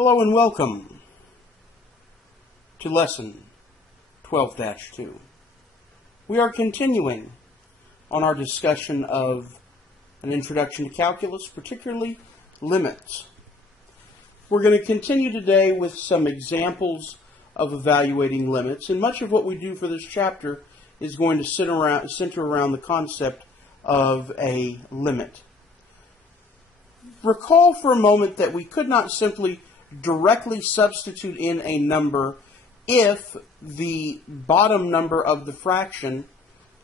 Hello and welcome to Lesson 12-2. We are continuing on our discussion of an introduction to calculus, particularly limits. We're going to continue today with some examples of evaluating limits, and much of what we do for this chapter is going to center around the concept of a limit. Recall for a moment that we could not simply directly substitute in a number if the bottom number of the fraction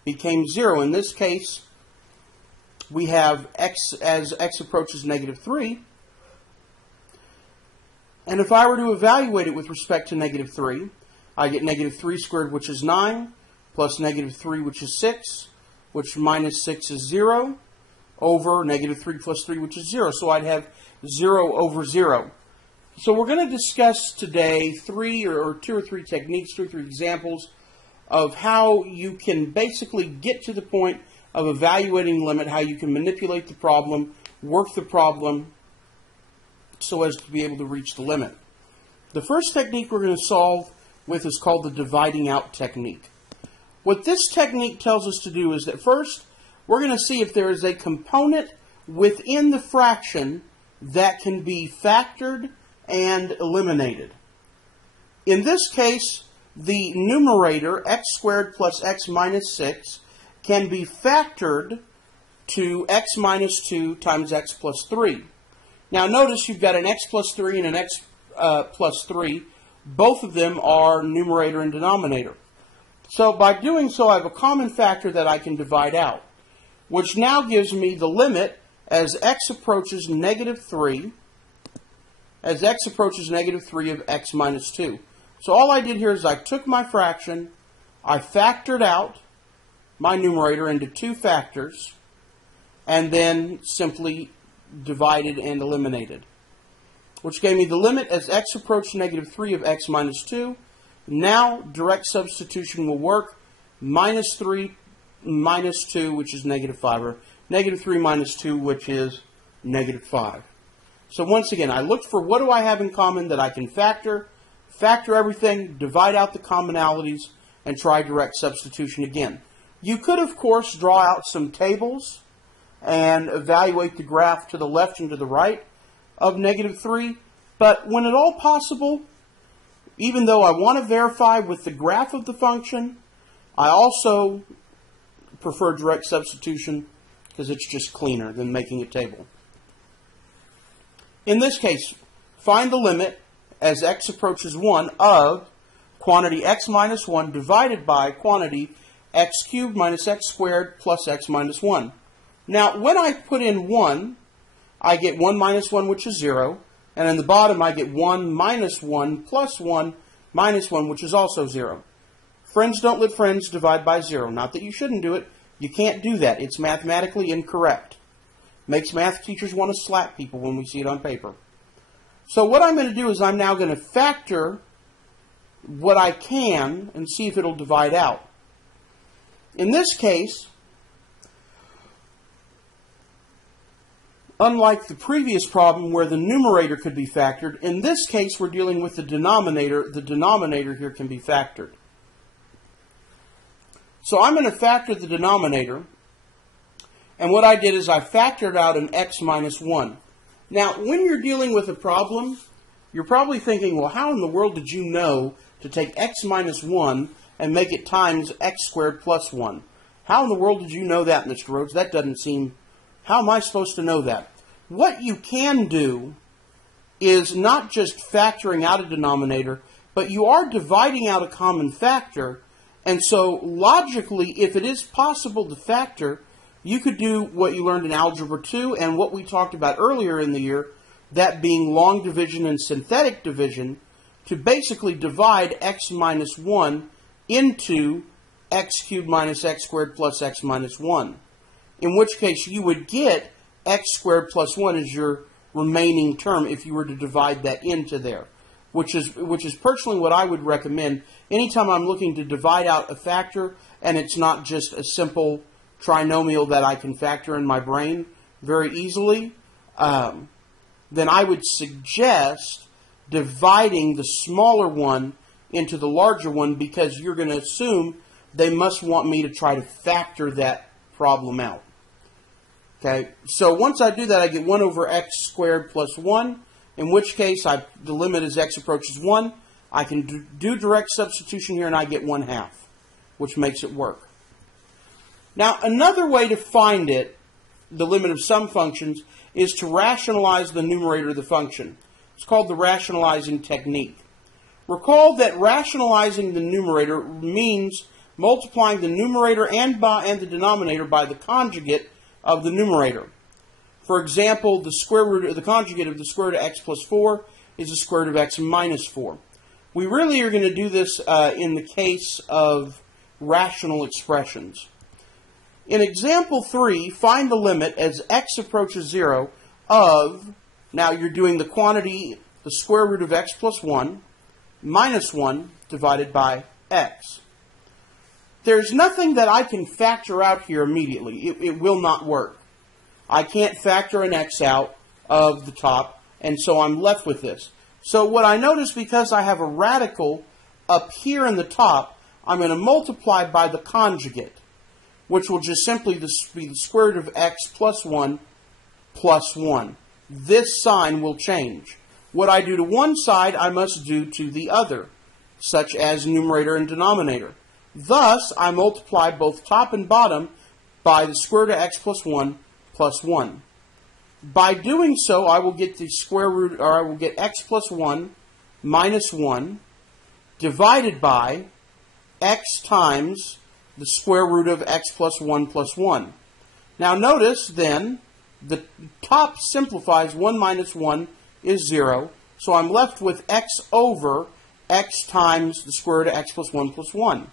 became 0. In this case, we have x as x approaches negative 3. And if I were to evaluate it with respect to negative 3, I get negative 3 squared, which is 9, plus negative 3, which is 6, which minus 6 is 0, over negative 3 plus 3, which is 0. So I'd have 0 over 0. So we're going to discuss today two or three techniques, two or three examples of how you can basically get to the point of evaluating limit, how you can manipulate the problem, work the problem, so as to be able to reach the limit. The first technique we're going to solve with is called the dividing out technique. What this technique tells us to do is that first, we're going to see if there is a component within the fraction that can be factored and eliminated. In this case, the numerator, x squared plus x minus 6, can be factored to x minus 2 times x plus 3. Now notice you've got an x plus 3 and an x plus 3. Both of them are numerator and denominator. So by doing so, I have a common factor that I can divide out, which now gives me the limit as x approaches negative 3, of x minus 2. So all I did here is I took my fraction, I factored out my numerator into two factors, and then simply divided and eliminated, which gave me the limit as x approached negative 3 of x minus 2. Now direct substitution will work. Minus 3 minus 2, which is negative 5, or negative 3 minus 2, which is negative 5. So once again, I looked for what do I have in common that I can factor everything, divide out the commonalities, and try direct substitution again. You could, of course, draw out some tables and evaluate the graph to the left and to the right of negative 3, but when at all possible, even though I want to verify with the graph of the function, I also prefer direct substitution because it's just cleaner than making a table. In this case, find the limit as x approaches 1 of quantity x minus 1 divided by quantity x cubed minus x squared plus x minus 1. Now, when I put in 1, I get 1 minus 1, which is 0. And in the bottom, I get 1 minus 1 plus 1 minus 1, which is also 0. Friends don't let friends divide by 0. Not that you shouldn't do it. You can't do that. It's mathematically incorrect. Makes math teachers want to slap people when we see it on paper. So what I'm going to do is I'm now going to factor what I can and see if it'll divide out. In this case, unlike the previous problem where the numerator could be factored, in this case we're dealing with the denominator. The denominator here can be factored. So I'm going to factor the denominator, and what I did is I factored out an x minus 1. Now, when you're dealing with a problem, you're probably thinking, well, how in the world did you know to take x minus 1 and make it times x squared plus 1? How in the world did you know that, Mr. Rhodes? That doesn't seem... How am I supposed to know that? What you can do is not just factoring out a denominator, but you are dividing out a common factor. And so, logically, if it is possible to factor, you could do what you learned in Algebra 2 and what we talked about earlier in the year, that being long division and synthetic division, to basically divide x minus 1 into x cubed minus x squared plus x minus 1. In which case you would get x squared plus 1 as your remaining term if you were to divide that into there, which is personally what I would recommend anytime I'm looking to divide out a factor and it's not just a simple trinomial that I can factor in my brain very easily. Then I would suggest dividing the smaller one into the larger one, because you're going to assume they must want me to try to factor that problem out. Okay, so once I do that, I get 1 over x squared plus 1, in which case the limit as x approaches 1. I can do direct substitution here, and I get 1/2, which makes it work. Now, another way to find it, the limit of some functions, is to rationalize the numerator of the function. It's called the rationalizing technique. Recall that rationalizing the numerator means multiplying the numerator and the denominator by the conjugate of the numerator. For example, the square root of the conjugate of the square root of x plus 4 is the square root of x minus 4. We really are going to do this in the case of rational expressions. In example 3, find the limit as x approaches 0 of, now you're doing the quantity, the square root of x plus 1 minus 1 divided by x. There's nothing that I can factor out here immediately. It will not work. I can't factor an x out of the top, and so I'm left with this. So what I notice, because I have a radical up here in the top, I'm going to multiply by the conjugate, which will just simply be the square root of x plus 1 plus 1. This sign will change. What I do to one side, I must do to the other, such as numerator and denominator. Thus, I multiply both top and bottom by the square root of x plus 1 plus 1. By doing so, I will get the square root, or I will get x plus 1 minus 1 divided by x times the square root of x plus 1 plus 1. Now notice then, the top simplifies. 1 minus 1 is 0. So I'm left with x over x times the square root of x plus 1 plus 1.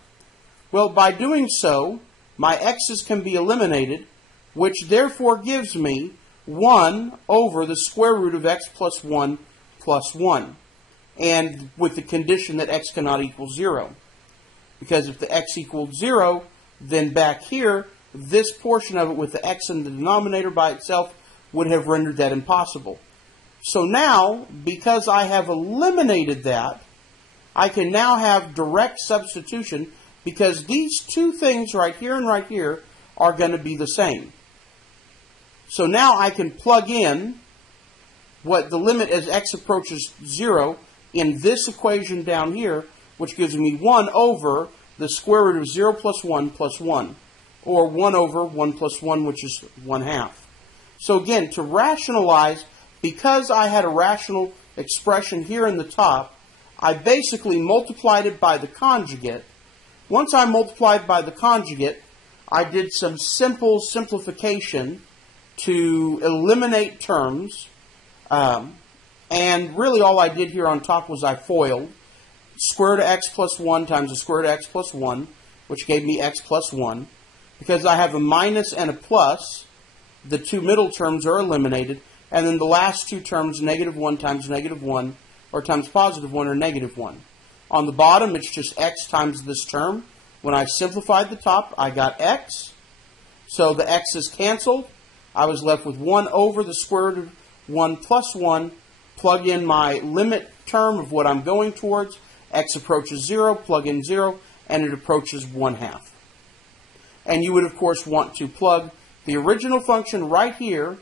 Well, by doing so, my x's can be eliminated, which therefore gives me 1 over the square root of x plus 1 plus 1. And with the condition that x cannot equal 0. Because if the x equals 0, then back here, this portion of it with the x in the denominator by itself would have rendered that impossible. So now, because I have eliminated that, I can now have direct substitution, because these two things right here and right here are going to be the same. So now I can plug in what the limit as x approaches 0 in this equation down here, which gives me 1 over the square root of 0 plus 1 plus 1, or 1 over 1 plus 1, which is 1/2. So again, to rationalize, because I had a rational expression here in the top, I basically multiplied it by the conjugate. Once I multiplied by the conjugate, I did some simple simplification to eliminate terms, and really all I did here on top was I FOILed. Square root of x plus 1 times the square root of x plus 1, which gave me x plus 1. Because I have a minus and a plus, the two middle terms are eliminated, and then the last two terms, negative 1 times negative 1, or times positive 1, are negative 1. On the bottom, it's just x times this term. When I simplified the top, I got x. So the x's canceled. I was left with 1 over the square root of 1 plus 1. Plug in my limit term of what I'm going towards. X approaches 0, plug in 0, and it approaches 1/2. And you would, of course, want to plug the original function right here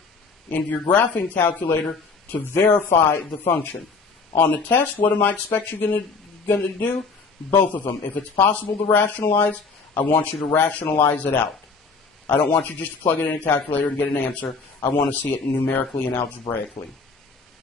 into your graphing calculator to verify the function. On the test, what am I expect you're going to do? Both of them. If it's possible to rationalize, I want you to rationalize it out. I don't want you just to plug it in a calculator and get an answer. I want to see it numerically and algebraically.